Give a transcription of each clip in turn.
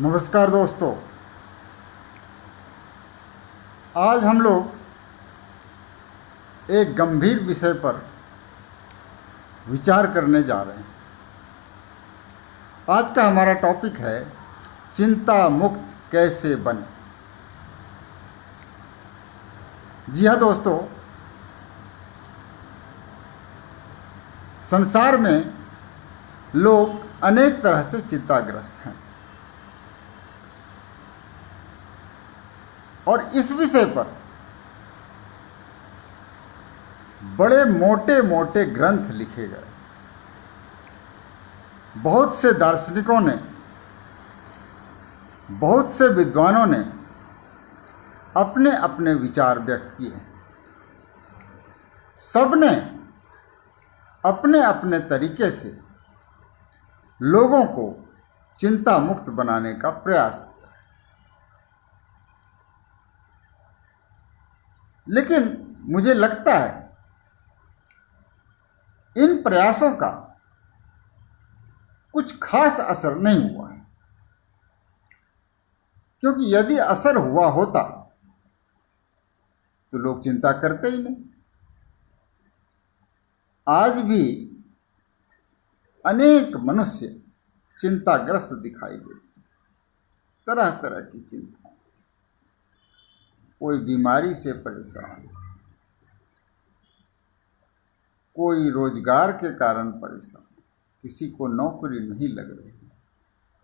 नमस्कार दोस्तों। आज हम लोग एक गंभीर विषय पर विचार करने जा रहे हैं। आज का हमारा टॉपिक है चिंता मुक्त कैसे बने। जी हाँ दोस्तों, संसार में लोग अनेक तरह से चिंताग्रस्त हैं और इस विषय पर बड़े मोटे मोटे ग्रंथ लिखे गए। बहुत से दार्शनिकों ने, बहुत से विद्वानों ने अपने अपने विचार व्यक्त किए। सबने अपने अपने तरीके से लोगों को चिंता मुक्त बनाने का प्रयास किया, लेकिन मुझे लगता है इन प्रयासों का कुछ खास असर नहीं हुआ है, क्योंकि यदि असर हुआ होता तो लोग चिंता करते ही नहीं। आज भी अनेक मनुष्य चिंताग्रस्त दिखाई देते, तरह तरह की चिंता। कोई बीमारी से परेशान, कोई रोजगार के कारण परेशान, किसी को नौकरी नहीं लग रही,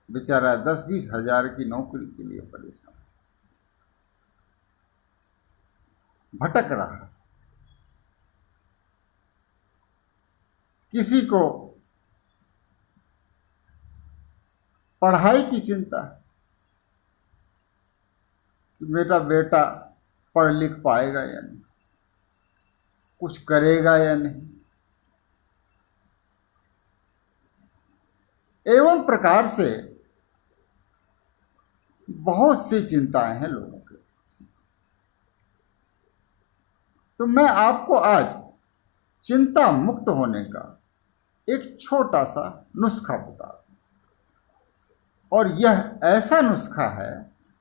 बेचारा 10-20 हजार की नौकरी के लिए परेशान, भटक रहा। किसी को पढ़ाई की चिंता है कि मेरा बेटा पढ़ लिख पाएगा या नहीं, कुछ करेगा या नहीं। एवं प्रकार से बहुत सी चिंताएं हैं लोगों के। तो मैं आपको आज चिंता मुक्त होने का एक छोटा सा नुस्खा बता दूं, और यह ऐसा नुस्खा है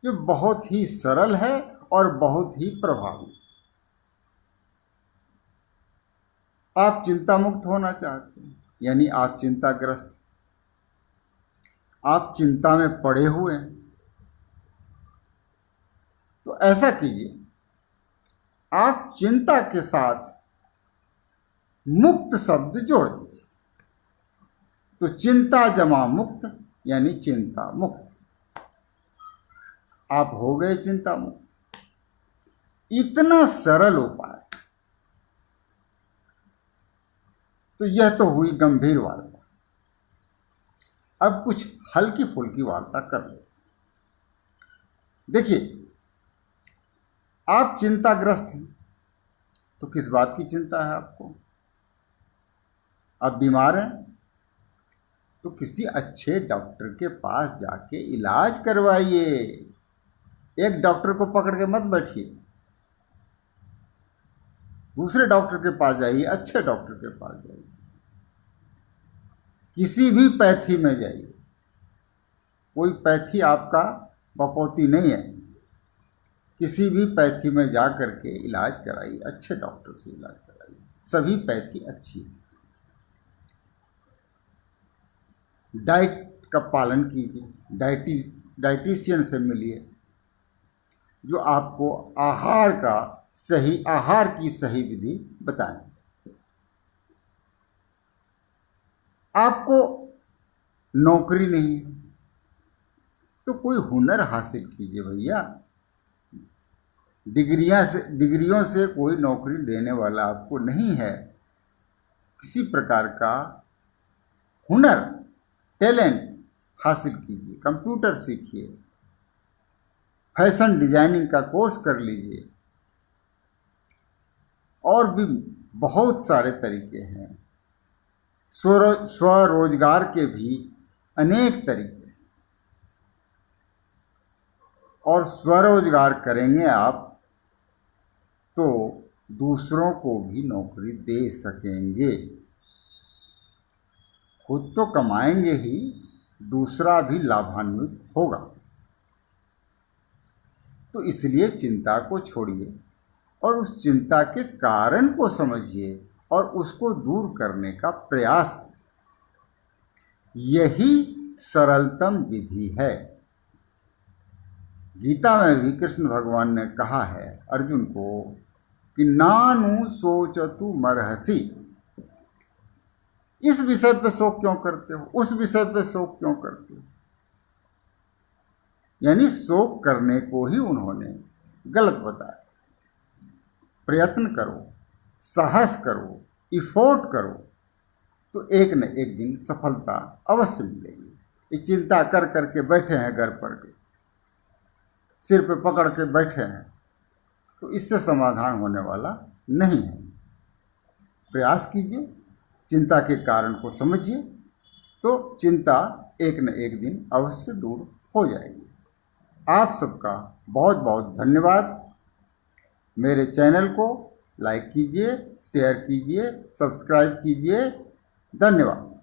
जो बहुत ही सरल है और बहुत ही प्रभावी। आप चिंता मुक्त होना चाहते हैं, यानी आप चिंताग्रस्त, आप चिंता में पड़े हुए हैं, तो ऐसा कीजिए, आप चिंता के साथ मुक्त शब्द जोड़ दीजिए। तो चिंता जमा मुक्त यानी चिंता मुक्त। आप हो गए चिंता मुक्त। इतना सरल उपाय। तो यह तो हुई गंभीर वार्ता। अब कुछ हल्की फुल्की वार्ता कर ले। देखिए, आप चिंताग्रस्त हैं तो किस बात की चिंता है आपको? आप बीमार हैं तो किसी अच्छे डॉक्टर के पास जाके इलाज करवाइए। एक डॉक्टर को पकड़ के मत बैठिए, दूसरे डॉक्टर के पास जाइए, अच्छे डॉक्टर के पास जाइए, किसी भी पैथी में जाइए। कोई पैथी आपका बपौती नहीं है, किसी भी पैथी में जा करके इलाज कराइए, अच्छे डॉक्टर से इलाज कराइए। सभी पैथी अच्छी है। डाइट का पालन कीजिए, डाइटिशियन से मिलिए जो आपको आहार की सही विधि बताएं। आपको नौकरी नहीं है तो कोई हुनर हासिल कीजिए भैया। डिग्रियों से कोई नौकरी देने वाला आपको नहीं है। किसी प्रकार का हुनर, टैलेंट हासिल कीजिए, कंप्यूटर सीखिए, फैशन डिजाइनिंग का कोर्स कर लीजिए, और भी बहुत सारे तरीके हैं। स्वरोजगार के भी अनेक तरीके, और स्वरोजगार करेंगे आप तो दूसरों को भी नौकरी दे सकेंगे। खुद तो कमाएंगे ही, दूसरा भी लाभान्वित होगा। तो इसलिए चिंता को छोड़िए और उस चिंता के कारण को समझिए और उसको दूर करने का प्रयास करिए। यही सरलतम विधि है। गीता में भी कृष्ण भगवान ने कहा है अर्जुन को कि नानु सोचतु मरहसी, इस विषय पे शोक क्यों करते हो, उस विषय पे शोक क्यों करते हो। यानी शोक करने को ही उन्होंने गलत बताया। प्रयत्न करो, साहस करो, इफोर्ट करो, तो एक न एक दिन सफलता अवश्य मिलेगी। ये चिंता कर करके बैठे हैं घर पर के, सिर पे पकड़ के बैठे हैं, तो इससे समाधान होने वाला नहीं है। प्रयास कीजिए, चिंता के कारण को समझिए, तो चिंता एक न एक दिन अवश्य दूर हो जाएगी। आप सबका बहुत बहुत धन्यवाद। मेरे चैनल को लाइक कीजिए, शेयर कीजिए, सब्सक्राइब कीजिए। धन्यवाद।